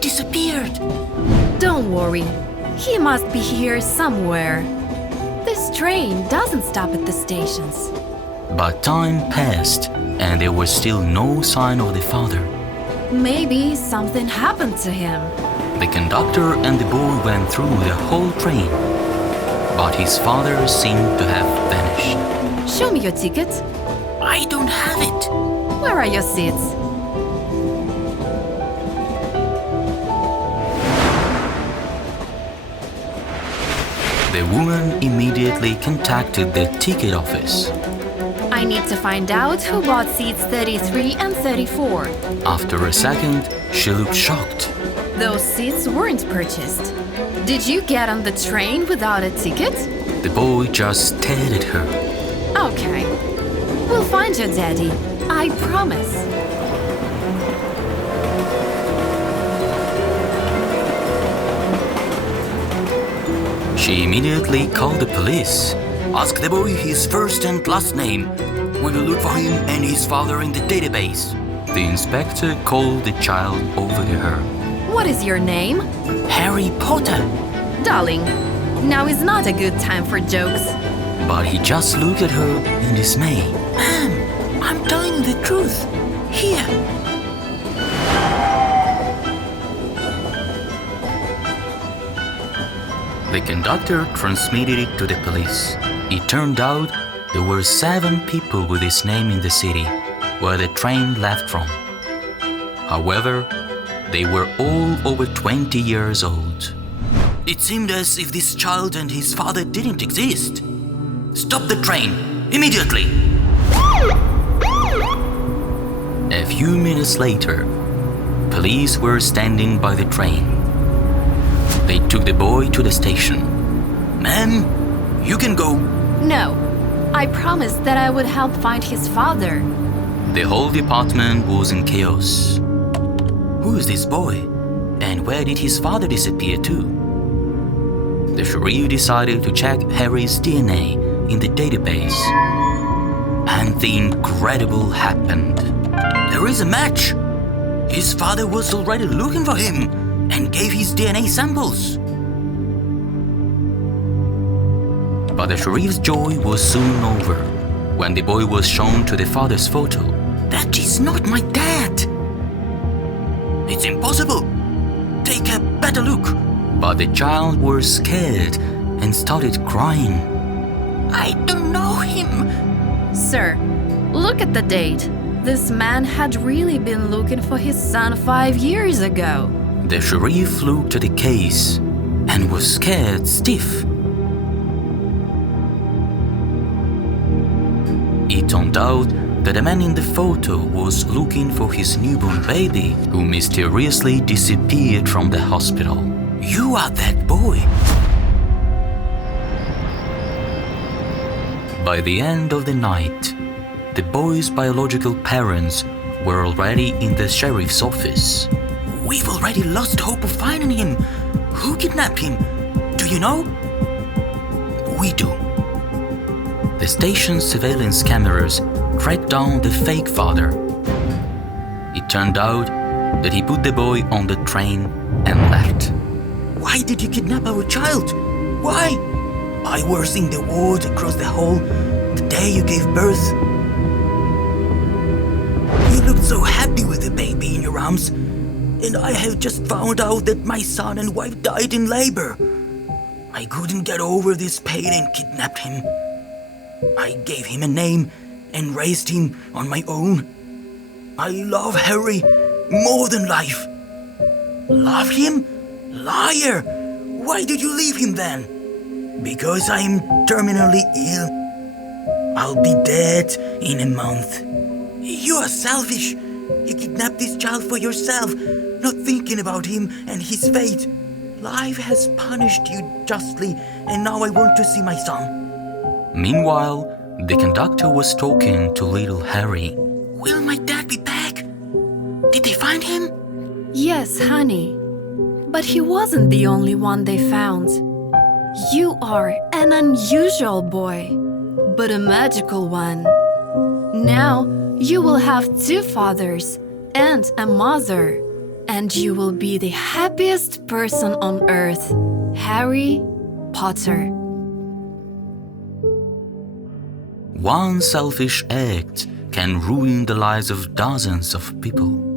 disappeared. Don't worry. He must be here somewhere. This train doesn't stop at the stations. But time passed, and there was still no sign of the father. Maybe something happened to him. The conductor and the boy went through the whole train, but his father seemed to have vanished. Show me your ticket. I don't have it. Where are your seats? The woman immediately contacted the ticket office. I need to find out who bought seats 33 and 34. After a second, she looked shocked. Those seats weren't purchased. Did you get on the train without a ticket? The boy just stared at her. Okay. We'll find your daddy. I promise. She immediately called the police. Ask the boy his first and last name. We will look for him and his father in the database. The inspector called the child over to her. What is your name? Harry Potter. Darling, now is not a good time for jokes. But he just looked at her in dismay. Ma'am, I'm telling you the truth. Here. The conductor transmitted it to the police. It turned out there were 7 people with his name in the city where the train left from. However, they were all over 20 years old. It seemed as if this child and his father didn't exist. Stop the train, immediately! A few minutes later, police were standing by the train. They took the boy to the station. Ma'am, you can go. No, I promised that I would help find his father. The whole department was in chaos. Who is this boy? And where did his father disappear to? The sheriff decided to check Harry's DNA in the database. And the incredible happened. There is a match! His father was already looking for him and gave his DNA samples. But the sheriff's joy was soon over when the boy was shown to the father's photo. That is not my dad! It's impossible! Take a better look! But the child was scared and started crying. I don't know him! Sir, look at the date. This man had really been looking for his son 5 years ago. The sheriff looked at the case and was scared stiff. It turned out that the man in the photo was looking for his newborn baby who mysteriously disappeared from the hospital. You are that boy! By the end of the night, the boy's biological parents were already in the sheriff's office. We've already lost hope of finding him. Who kidnapped him? Do you know? We do. The station's surveillance cameras tracked down the fake father. It turned out that he put the boy on the train and left. Why did you kidnap our child? Why? I was in the ward across the hall the day you gave birth. You looked so happy with the baby in your arms, and I have just found out that my son and wife died in labor. I couldn't get over this pain and kidnapped him. I gave him a name and raised him on my own. I love Harry more than life. Love him? Liar! Why did you leave him then? Because I am terminally ill. I'll be dead in a month. You are selfish. You kidnapped this child for yourself, not thinking about him and his fate. Life has punished you justly, and now I want to see my son. Meanwhile, the conductor was talking to little Harry. Will my dad be back? Did they find him? Yes, honey. But he wasn't the only one they found. You are an unusual boy, but a magical one. Now you will have 2 fathers and a mother, and you will be the happiest person on earth. Harry Potter. One selfish act can ruin the lives of dozens of people.